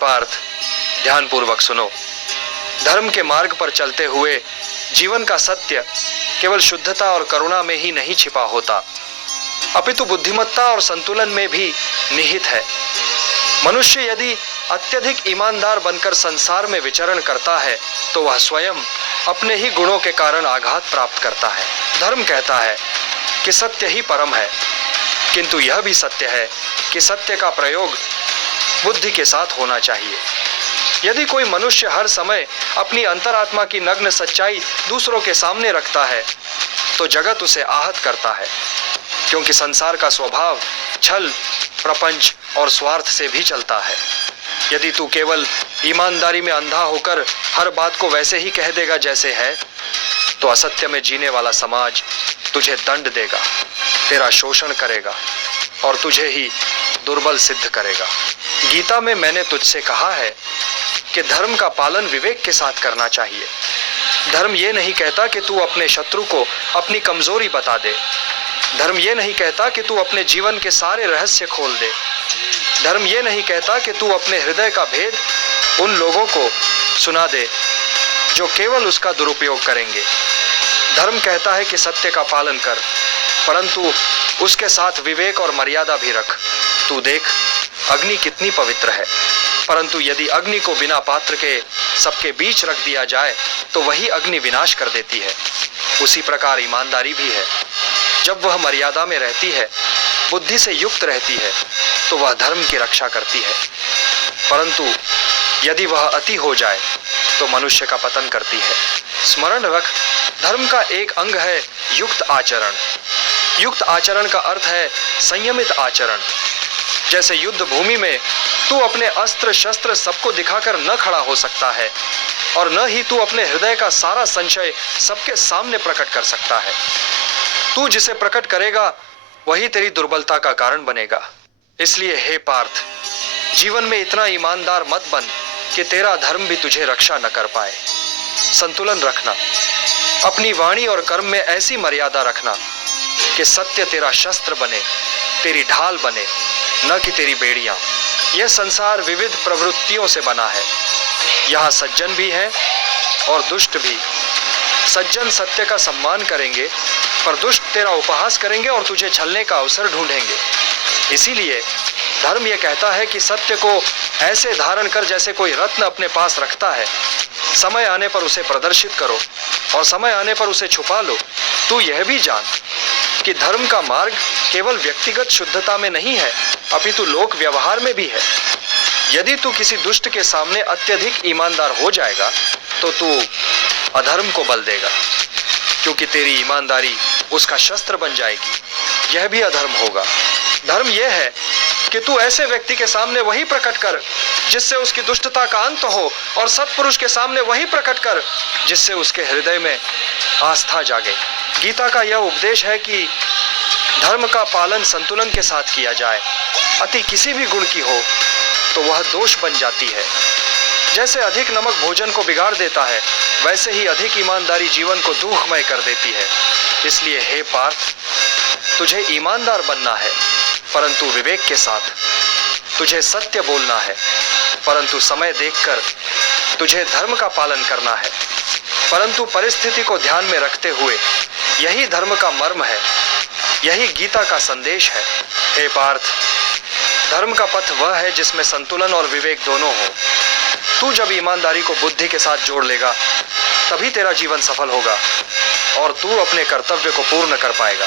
पार्थ, ध्यानपूर्वक सुनो। धर्म के मार्ग पर चलते हुए जीवन का सत्य केवल शुद्धता और करुणा में ही नहीं छिपा होता, अपितु बुद्धिमत्ता और संतुलन में भी निहित है। मनुष्य यदि अत्यधिक ईमानदार बनकर संसार में विचरण करता है तो वह स्वयं अपने ही गुणों के कारण आघात प्राप्त करता है। धर्म कहता है कि सत्य ही परम है, किंतु यह भी सत्य है कि सत्य का प्रयोग बुद्धि के साथ होना चाहिए। यदि कोई मनुष्य हर समय अपनी अंतरात्मा की नग्न सच्चाई दूसरों के सामने रखता है तो जगत उसे आहत करता है, क्योंकि संसार का स्वभाव छल, प्रपंच और स्वार्थ से भी चलता है। यदि तू केवल ईमानदारी में अंधा होकर हर बात को वैसे ही कह देगा जैसे है, तो असत्य में जीने वाला समाज तुझे दंड देगा, तेरा शोषण करेगा और तुझे ही दुर्बल सिद्ध करेगा। गीता में मैंने तुझसे कहा है कि धर्म का पालन विवेक के साथ करना चाहिए। धर्म ये नहीं कहता कि तू अपने शत्रु को अपनी कमजोरी बता दे। धर्म ये नहीं कहता कि तू अपने जीवन के सारे रहस्य खोल दे। धर्म ये नहीं कहता कि तू अपने हृदय का भेद उन लोगों को सुना दे जो केवल उसका दुरुपयोग करेंगे। धर्म कहता है कि सत्य का पालन कर, परंतु उसके साथ विवेक और मर्यादा भी रख। तू देख, अग्नि कितनी पवित्र है, परंतु यदि अग्नि को बिना पात्र के सबके बीच रख दिया जाए तो वही अग्नि विनाश कर देती है। उसी प्रकार ईमानदारी भी है। जब वह मर्यादा में रहती है, बुद्धि से युक्त रहती है, तो वह धर्म की रक्षा करती है, परंतु यदि वह अति हो जाए तो मनुष्य का पतन करती है। स्मरण रख, धर्म का एक अंग है युक्त आचरण। युक्त आचरण का अर्थ है संयमित आचरण। जैसे युद्ध भूमि में तू अपने अस्त्र शस्त्र सबको दिखाकर न खड़ा हो सकता है और न ही तू अपने हृदय का सारा संशय सबके सामने प्रकट कर सकता है। तू जिसे प्रकट करेगा वही तेरी दुर्बलता का कारण बनेगा। इसलिए हे पार्थ, जीवन में इतना ईमानदार मत बन कि तेरा धर्म भी तुझे रक्षा न कर पाए। संतुलन रखना, अपनी वाणी और कर्म में ऐसी मर्यादा रखना कि सत्य तेरा शस्त्र बने, तेरी ढाल बने, न कि तेरी बेड़ियां। यह संसार विविध प्रवृत्तियों से बना है। यहाँ सज्जन भी हैं और दुष्ट भी। सज्जन सत्य का सम्मान करेंगे, पर दुष्ट तेरा उपहास करेंगे और तुझे छलने का अवसर ढूंढेंगे। इसीलिए धर्म यह कहता है कि सत्य को ऐसे धारण कर जैसे कोई रत्न अपने पास रखता है। समय आने पर उसे प्रदर्शित करो और समय आने पर उसे छुपा लो। तू यह भी जान कि धर्म का मार्ग केवल व्यक्तिगत शुद्धता में नहीं है, अपितु लोक व्यवहार में भी है। यदि तू किसी दुष्ट के सामने अत्यधिक ईमानदार हो जाएगा तो तू अधर्म को बल देगा, क्योंकि तेरी ईमानदारी उसका शस्त्र बन जाएगी। यह भी अधर्म होगा। धर्म यह है कि तू ऐसे व्यक्ति के सामने वही प्रकट कर जिससे उसकी दुष्टता का अंत हो, और सत्पुरुष के सामने वही प्रकट कर जिससे उसके हृदय में आस्था जागे। गीता का यह उपदेश है कि धर्म का पालन संतुलन के साथ किया जाए। अति किसी भी गुण की हो तो वह दोष बन जाती है। जैसे अधिक नमक भोजन को बिगाड़ देता है, वैसे ही अधिक ईमानदारी जीवन को दुखमय कर देती है। इसलिए हे पार्थ, तुझे ईमानदार बनना है, परंतु विवेक के साथ। तुझे सत्य बोलना है, परंतु समय देखकर। तुझे धर्म का पालन करना है, परंतु परिस्थिति को ध्यान में रखते हुए। यही धर्म का मर्म है, यही गीता का संदेश है। हे पार्थ, धर्म का पथ वह है जिसमें संतुलन और विवेक दोनों हो। तू जब ईमानदारी को बुद्धि के साथ जोड़ लेगा, तभी तेरा जीवन सफल होगा और तू अपने कर्तव्य को पूर्ण कर पाएगा।